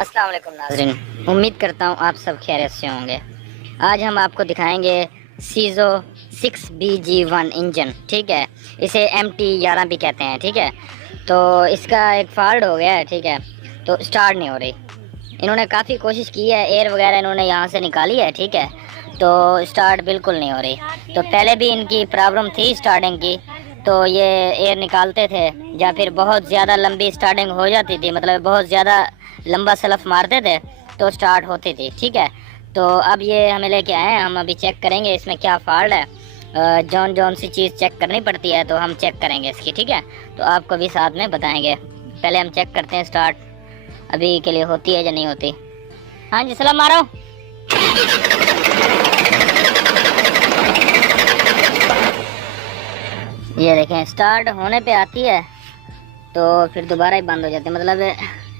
अस्सलाम वालेकुम नाज़रीन, उम्मीद करता हूँ आप सब खैरियत से होंगे। आज हम आपको दिखाएंगे सीज़ो 6BG1 इंजन। ठीक है, इसे MT11 भी कहते हैं। ठीक है, तो इसका एक फॉल्ट हो गया है। ठीक है, तो स्टार्ट नहीं हो रही। इन्होंने काफ़ी कोशिश की है, एयर वगैरह इन्होंने यहाँ से निकाली है। ठीक है, तो स्टार्ट बिल्कुल नहीं हो रही। तो पहले भी इनकी प्रॉब्लम थी स्टार्टिंग की, तो ये एयर निकालते थे या फिर बहुत ज़्यादा लंबी स्टार्टिंग हो जाती थी, मतलब बहुत ज़्यादा लंबा सलफ मारते थे तो स्टार्ट होती थी। ठीक है, तो अब ये हमें लेके आए हैं, हम अभी चेक करेंगे इसमें क्या फॉल्ट है। जौन सी चीज़ चेक करनी पड़ती है तो हम चेक करेंगे इसकी। ठीक है, तो आपको भी साथ में बताएंगे। पहले हम चेक करते हैं स्टार्ट अभी के लिए होती है या नहीं होती। हाँ जी, सलाम मारो। ये देखें, स्टार्ट होने पे आती है तो फिर दोबारा ही बंद हो जाती है, मतलब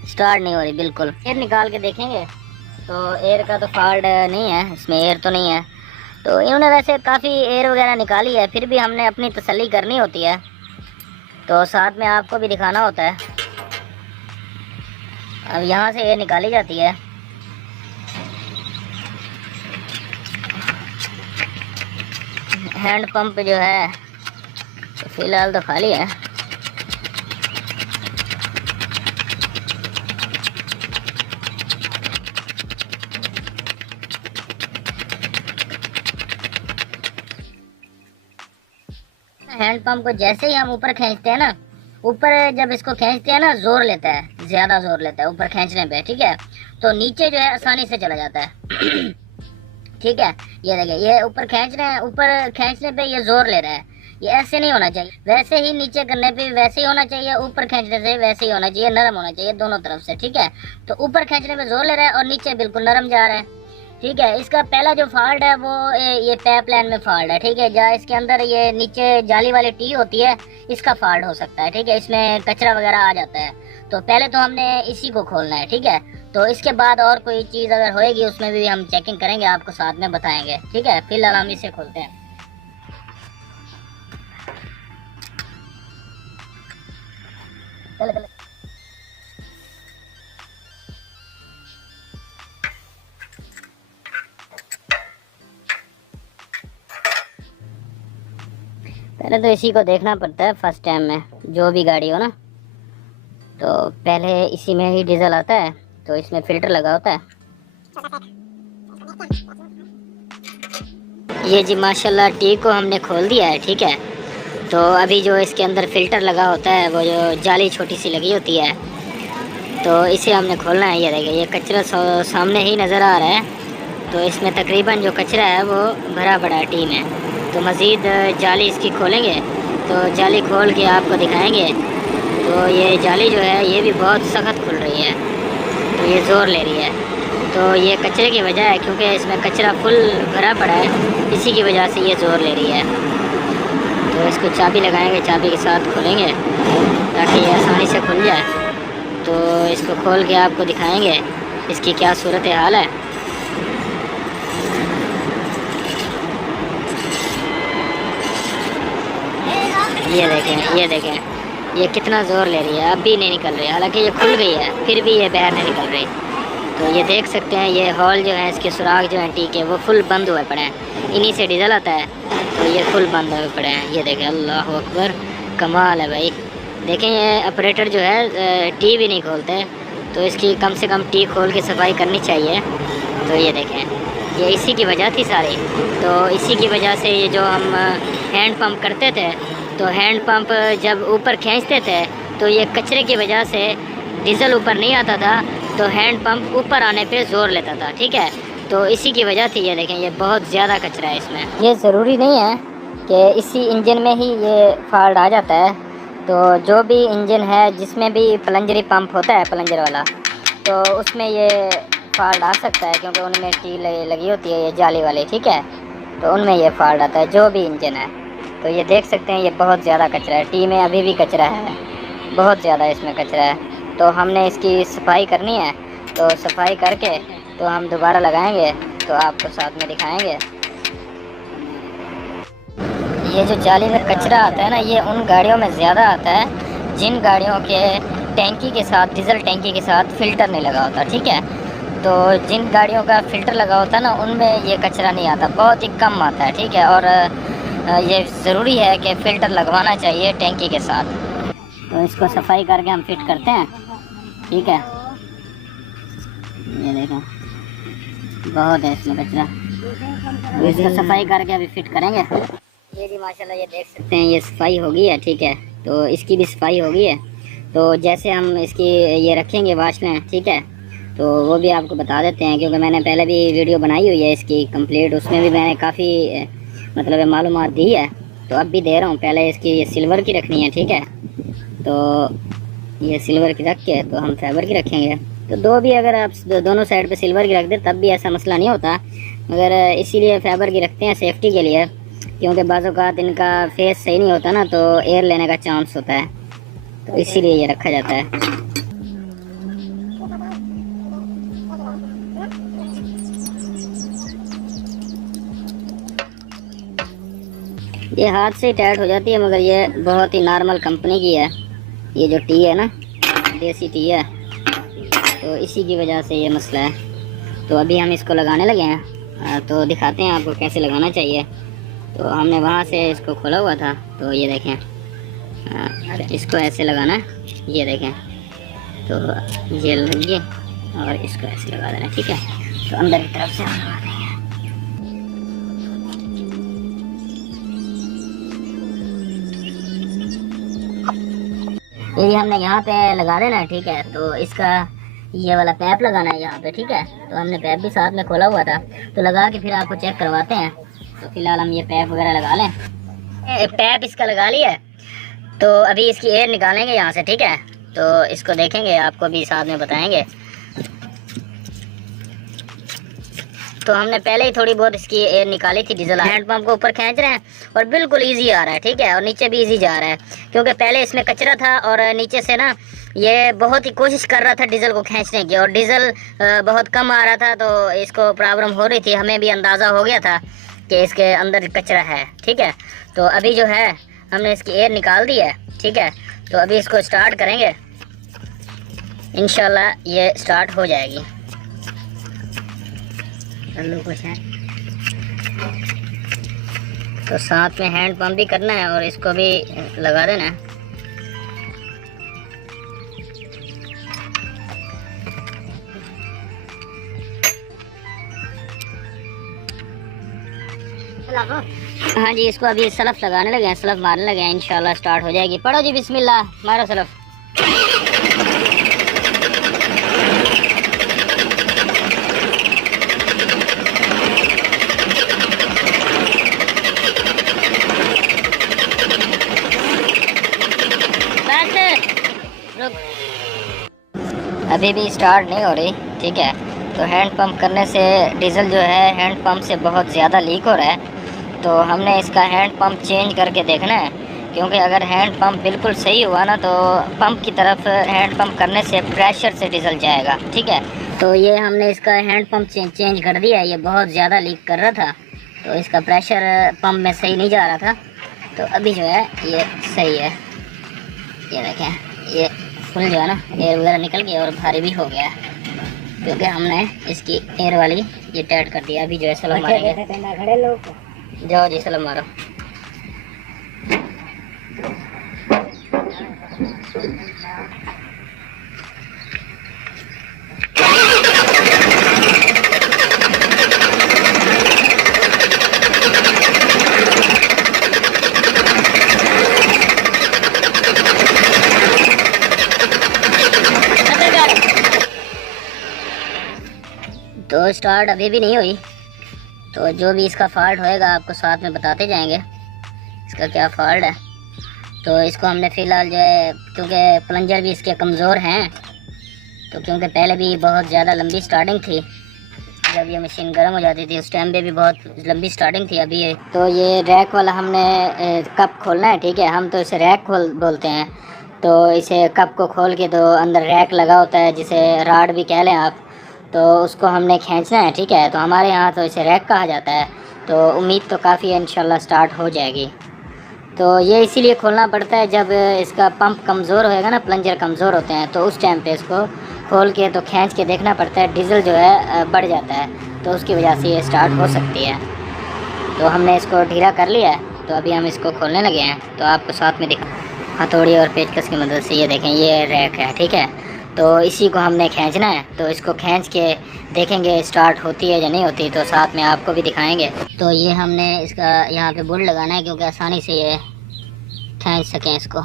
स्टार्ट नहीं हो रही बिल्कुल। एयर निकाल के देखेंगे तो एयर का तो फॉल्ट नहीं है, इसमें एयर तो नहीं है। तो इन्होंने वैसे काफ़ी एयर वगैरह निकाली है, फिर भी हमने अपनी तसल्ली करनी होती है तो साथ में आपको भी दिखाना होता है। अब यहाँ से एयर निकाली जाती है। हैंड पंप जो है तो फिलहाल तो खाली है। हैंड पंप को जैसे ही हम ऊपर खींचते हैं ना, ऊपर जब इसको खींचते हैं ना, जोर लेता है, ज़्यादा जोर लेता है ऊपर खींचने पे। ठीक है, तो नीचे जो है आसानी से चला जाता है। ठीक है, ये देखिए, ये ऊपर खींच रहे हैं, ऊपर खींचने पे ये जोर ले रहा है। ये ऐसे नहीं होना चाहिए, वैसे ही नीचे करने पे वैसे ही होना चाहिए, ऊपर खींचने से वैसे ही होना चाहिए, नरम होना चाहिए दोनों तरफ से। ठीक है, तो ऊपर खींचने पे जोर ले रहा है और नीचे बिल्कुल नरम जा रहा है। ठीक है, इसका पहला जो फॉल्ट है वो ये पैप लाइन में फॉल्ट है। ठीक है, जहाँ इसके अंदर ये नीचे जाली वाली टी होती है, इसका फॉल्ट हो सकता है। ठीक है, इसमें कचरा वगैरह आ जाता है, तो पहले तो हमने इसी को खोलना है। ठीक है, तो इसके बाद और कोई चीज़ अगर होएगी उसमें भी हम चेकिंग करेंगे, आपको साथ में बताएंगे। ठीक है, फिलहाल हम इसे खोलते हैं। चले चले। पहले तो इसी को देखना पड़ता है फर्स्ट टाइम में, जो भी गाड़ी हो ना, तो पहले इसी में ही डीजल आता है, तो इसमें फिल्टर लगा होता है। ये जी माशाल्लाह टी को हमने खोल दिया है। ठीक है, तो अभी जो इसके अंदर फ़िल्टर लगा होता है, वो जो जाली छोटी सी लगी होती है, तो इसे हमने खोलना है। ये देखिए, ये कचरा सामने ही नज़र आ रहा है, तो इसमें तकरीबन जो कचरा है वो भरा पड़ा है टी में। तो मज़ीद जाली इसकी खोलेंगे, तो जाली खोल के आपको दिखाएंगे। तो ये जाली जो है ये भी बहुत सख्त खुल रही है, तो ये ज़ोर ले रही है। तो ये कचरे की वजह है, क्योंकि इसमें कचरा फुल भरा पड़ा है, इसी की वजह से ये ज़ोर ले रही है। तो इसको चाबी लगाएंगे, चाबी के साथ खोलेंगे ताकि ये आसानी से खुल जाए। तो इसको खोल के आपको दिखाएंगे इसकी क्या सूरत हाल है। ये देखें, ये देखें, ये कितना ज़ोर ले रही है, अब भी नहीं निकल रही। हालांकि ये खुल गई है, फिर भी ये बाहर नहीं निकल रही। तो ये देख सकते हैं, ये हॉल जो है, इसके सुराख जो हैं टी के, वो फुल बंद हुए पड़े हैं। इन्हीं से डीजल आता है, तो ये फुल बंद हुए पड़े हैं। ये देखें, अल्लाह अकबर, कमाल है भाई। देखें, ये ऑपरेटर जो है टी भी नहीं खोलते, तो इसकी कम से कम टी खोल के सफाई करनी चाहिए। तो ये देखें, ये इसी की वजह थी सारी। तो इसी की वजह से ये जो हम हैंड पंप करते थे, तो हैंड पंप जब ऊपर खींचते थे तो ये कचरे की वजह से डीजल ऊपर नहीं आता था, तो हैंड पंप ऊपर आने पे ज़ोर लेता था। ठीक है, तो इसी की वजह थी। ये देखें, ये बहुत ज़्यादा कचरा है इसमें। ये ज़रूरी नहीं है कि इसी इंजन में ही ये फॉल्ट आ जाता है। तो जो भी इंजन है जिसमें भी प्लंजरी पंप होता है, प्लंजर वाला, तो उसमें ये फॉल्ट आ सकता है, क्योंकि उनमें टी लगी होती है, ये जाली वाली। ठीक है, तो उनमें ये फॉल्ट आता है, जो भी इंजन है। तो ये देख सकते हैं, ये बहुत ज़्यादा कचरा है, टी में अभी भी कचरा है, बहुत ज़्यादा इसमें कचरा है। तो हमने इसकी सफाई करनी है, तो सफाई करके तो हम दोबारा लगाएंगे, तो आपको साथ में दिखाएंगे। ये जो जाली में कचरा आता है ना, ये उन गाड़ियों में ज़्यादा आता है जिन गाड़ियों के टैंकी के साथ, डीजल टैंकी के साथ फ़िल्टर नहीं लगा होता, ठीक है। तो जिन गाड़ियों का फ़िल्टर लगा होता है ना, उनमें ये कचरा नहीं आता, बहुत ही कम आता है, ठीक है। और ये ज़रूरी है कि फ़िल्टर लगवाना चाहिए टैंकी के साथ। तो इसको सफाई करके हम फिट करते हैं, ठीक है। ये देखो बहुत है इसमें कचरा, तो इसको सफाई करके अभी फिट करेंगे। ये जी माशाल्लाह ये देख सकते हैं, ये सफाई हो गई है, ठीक है। तो इसकी भी सफाई हो गई है। तो जैसे हम इसकी ये रखेंगे वाश में, ठीक है, तो वो भी आपको बता देते हैं, क्योंकि मैंने पहले भी वीडियो बनाई हुई है इसकी कंप्लीट, उसमें भी मैंने काफ़ी मतलब मालूमात दी है। तो अब भी दे रहा हूँ। पहले इसकी ये सिल्वर की रखनी है, ठीक है। तो ये सिल्वर की रख के तो हम फाइबर की रखेंगे। तो दो भी अगर आप दोनों साइड पे सिल्वर की रख दे तब भी ऐसा मसला नहीं होता, मगर इसीलिए फाइबर की रखते हैं सेफ्टी के लिए, क्योंकि बाज़ औक़ात इनका फेस सही नहीं होता ना, तो एयर लेने का चांस होता है, तो इसीलिए ये रखा जाता है। ये हाथ से ही टाइट हो जाती है, मगर ये बहुत ही नॉर्मल कंपनी की है। ये जो टी है ना, देसी टी है, तो इसी की वजह से ये मसला है। तो अभी हम इसको लगाने लगे हैं, तो दिखाते हैं आपको कैसे लगाना चाहिए। तो हमने वहाँ से इसको खोला हुआ था, तो ये देखें, इसको ऐसे लगाना है, ये देखें। तो ये लगे और इसको ऐसे लगा देना, ठीक है। तो अंदर की तरफ से हम लगा देंगे। ये हमने यहाँ पे लगा देना है, ठीक है। तो इसका ये वाला पैप लगाना है यहाँ पे, ठीक है। तो हमने पैप भी साथ में खोला हुआ था, तो लगा के फिर आपको चेक करवाते हैं। तो फिलहाल हम ये पैप वगैरह लगा लें। पैप इसका लगा लिया है, तो अभी इसकी एयर निकालेंगे यहाँ से, ठीक है। तो इसको देखेंगे, आपको भी साथ में बताएंगे। तो हमने पहले ही थोड़ी बहुत इसकी एयर निकाली थी। डीजल हैंड पंप को ऊपर खींच रहे हैं और बिल्कुल इजी आ रहा है, ठीक है। और नीचे भी इजी जा रहा है, क्योंकि पहले इसमें कचरा था और नीचे से ना ये बहुत ही कोशिश कर रहा था डीजल को खींचने की, और डीजल बहुत कम आ रहा था, तो इसको प्रॉब्लम हो रही थी। हमें भी अंदाज़ा हो गया था कि इसके अंदर कचरा है, ठीक है। तो अभी जो है हमने इसकी एयर निकाल दी है, ठीक है। तो अभी इसको स्टार्ट करेंगे, इंशाल्लाह ये स्टार्ट हो जाएगी। कुछ है तो साथ में हैंड पंप भी करना है और इसको भी लगा देना है। हाँ जी, इसको अभी सलफ लगाने लगे हैं, सलफ मारने लगे हैं, इंशाल्लाह स्टार्ट हो जाएगी। पढ़ो जी बिस्मिल्लाह, मारो सलफ। अभी भी स्टार्ट नहीं हो रही, ठीक है। तो हैंड पंप करने से डीज़ल जो है हैंड पंप से बहुत ज़्यादा लीक हो रहा है। तो हमने इसका हैंड पंप चेंज करके देखना है, क्योंकि अगर हैंड पंप बिल्कुल सही हुआ ना, तो पंप की तरफ हैंड पंप करने से प्रेशर से डीज़ल जाएगा, ठीक है। तो ये हमने इसका हैंड पंप चेंज कर दिया है, ये बहुत ज़्यादा लीक कर रहा था, तो इसका प्रेशर पंप में सही नहीं जा रहा था। तो अभी जो है ये सही है, ये देखें, ये फुल जो है ना एयर वगैरह निकल गया और भारी भी हो गया, क्योंकि हमने इसकी एयर वाली ये टाइट कर दिया। अभी जो है सलम मारेंगे। जाओ जी सलम मारो। तो स्टार्ट अभी भी नहीं हुई, तो जो भी इसका फॉल्ट होएगा आपको साथ में बताते जाएंगे इसका क्या फॉल्ट है। तो इसको हमने फ़िलहाल जो है, क्योंकि प्लंजर भी इसके कमज़ोर हैं, तो क्योंकि पहले भी बहुत ज़्यादा लंबी स्टार्टिंग थी, जब ये मशीन गर्म हो जाती थी उस टाइम पे भी बहुत लंबी स्टार्टिंग थी। अभी ये तो ये रैक वाला हमने कप खोलना है, ठीक है। हम तो इसे रैक खोल बोलते हैं। तो इसे कप को खोल के तो अंदर रैक लगा होता है, जिसे राड भी कह लें आप, तो उसको हमने खींचना है, ठीक है। तो हमारे यहाँ तो इसे रैक कहा जाता है। तो उम्मीद तो काफ़ी है इंशाल्लाह स्टार्ट हो जाएगी। तो ये इसीलिए खोलना पड़ता है, जब इसका पंप कमज़ोर होएगा ना, प्लंजर कमज़ोर होते हैं, तो उस टाइम पे इसको खोल के तो खींच के देखना पड़ता है। डीजल जो है बढ़ जाता है, तो उसकी वजह से ये स्टार्ट हो सकती है। तो हमने इसको ढीला कर लिया है, तो अभी हम इसको खोलने लगे हैं। तो आपको साथ में दिखा, हथौड़ी और पेचकस की मदद से, ये देखें ये रैक है, ठीक है। तो इसी को हमने खींचना है, तो इसको खींच के देखेंगे स्टार्ट होती है या नहीं होती, तो साथ में आपको भी दिखाएंगे। तो ये हमने इसका यहाँ पे बोल्ट लगाना है, क्योंकि आसानी से ये खींच सकें इसको।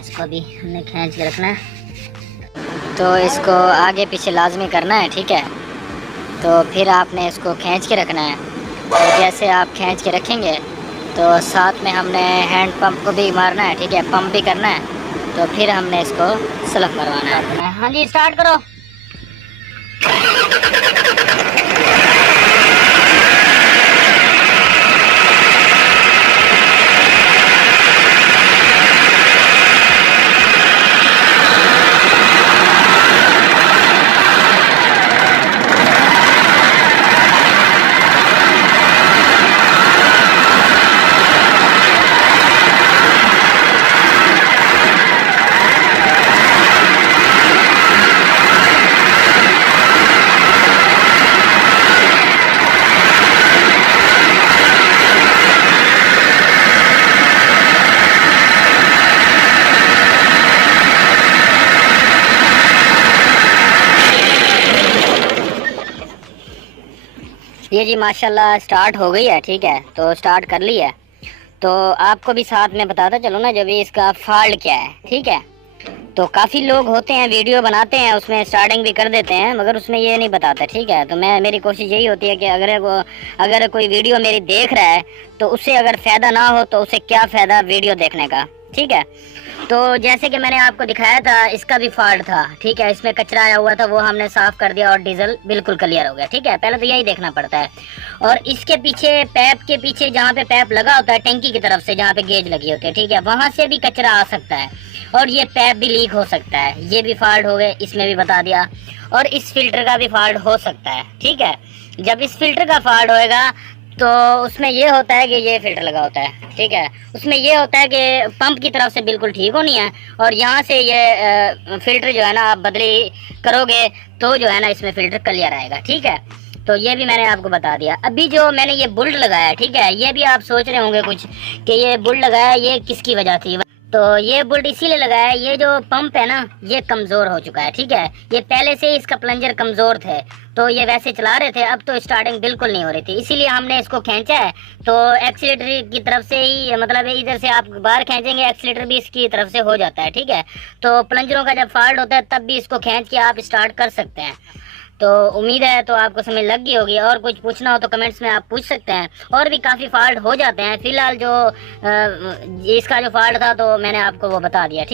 इसको भी हमने खींच के रखना है। तो इसको आगे पीछे लाजमी करना है, ठीक है। तो फिर आपने इसको खींच के रखना है। तो जैसे आप खींच के रखेंगे, तो साथ में हमने हैंड पंप को भी मारना है, ठीक है, पंप भी करना है। तो फिर हमने इसको स्लफ मरवाना है। हाँ जी, स्टार्ट करो। ये जी माशाल्लाह स्टार्ट हो गई है, ठीक है। तो स्टार्ट कर ली है। तो आपको भी साथ में बताता चलो ना, जब इसका फॉल्ट क्या है, ठीक है। तो काफ़ी लोग होते हैं वीडियो बनाते हैं, उसमें स्टार्टिंग भी कर देते हैं, मगर उसमें ये नहीं बताते, ठीक है। तो मेरी कोशिश यही होती है कि अगर कोई वीडियो मेरी देख रहा है, तो उससे अगर फ़ायदा ना हो तो उसे क्या फ़ायदा वीडियो देखने का, ठीक है। तो जैसे कि मैंने आपको दिखाया था, इसका भी फॉल्ट था, ठीक है। इसमें कचरा आया हुआ था, वो हमने साफ़ कर दिया और डीजल बिल्कुल क्लियर हो गया, ठीक है। पहले तो यही देखना पड़ता है। और इसके पीछे, पैप के पीछे जहाँ पे पैप लगा होता है टैंकी की तरफ से, जहाँ पे गेज लगी होती है, ठीक है, वहाँ से भी कचरा आ सकता है और ये पैप भी लीक हो सकता है। ये भी फॉल्ट हो गए, इसमें भी बता दिया। और इस फिल्टर का भी फॉल्ट हो सकता है, ठीक है। जब इस फिल्टर का फॉल्ट होएगा, तो उसमें ये होता है कि ये फिल्टर लगा होता है, ठीक है। उसमें ये होता है कि पंप की तरफ से बिल्कुल ठीक होनी है, और यहाँ से ये फिल्टर जो है ना, आप बदली करोगे तो जो है ना, इसमें फिल्टर क्लियर आएगा, ठीक है। तो ये भी मैंने आपको बता दिया। अभी जो मैंने ये बुल्ट लगाया, ठीक है, ये भी आप सोच रहे होंगे कुछ कि ये बुल्ट लगाया, ये किसकी वजह थी। तो ये बुल्ट इसीलिए लगाया है, ये जो पंप है ना, ये कमज़ोर हो चुका है, ठीक है। ये पहले से ही इसका प्लंजर कमज़ोर थे, तो ये वैसे चला रहे थे, अब तो स्टार्टिंग बिल्कुल नहीं हो रही थी, इसीलिए हमने इसको खींचा है। तो एक्सीलेटर की तरफ से ही, मतलब इधर से आप बाहर खींचेंगे, एक्सीलेटर भी इसकी तरफ से हो जाता है, ठीक है। तो प्लंजरों का जब फॉल्ट होता है, तब भी इसको खींच के आप स्टार्ट कर सकते हैं। तो उम्मीद है तो आपको समझ लग गई होगी। और कुछ पूछना हो तो कमेंट्स में आप पूछ सकते हैं। और भी काफ़ी फॉल्ट हो जाते हैं, फिलहाल जो इसका जो फॉल्ट था, तो मैंने आपको वो बता दिया, ठीक।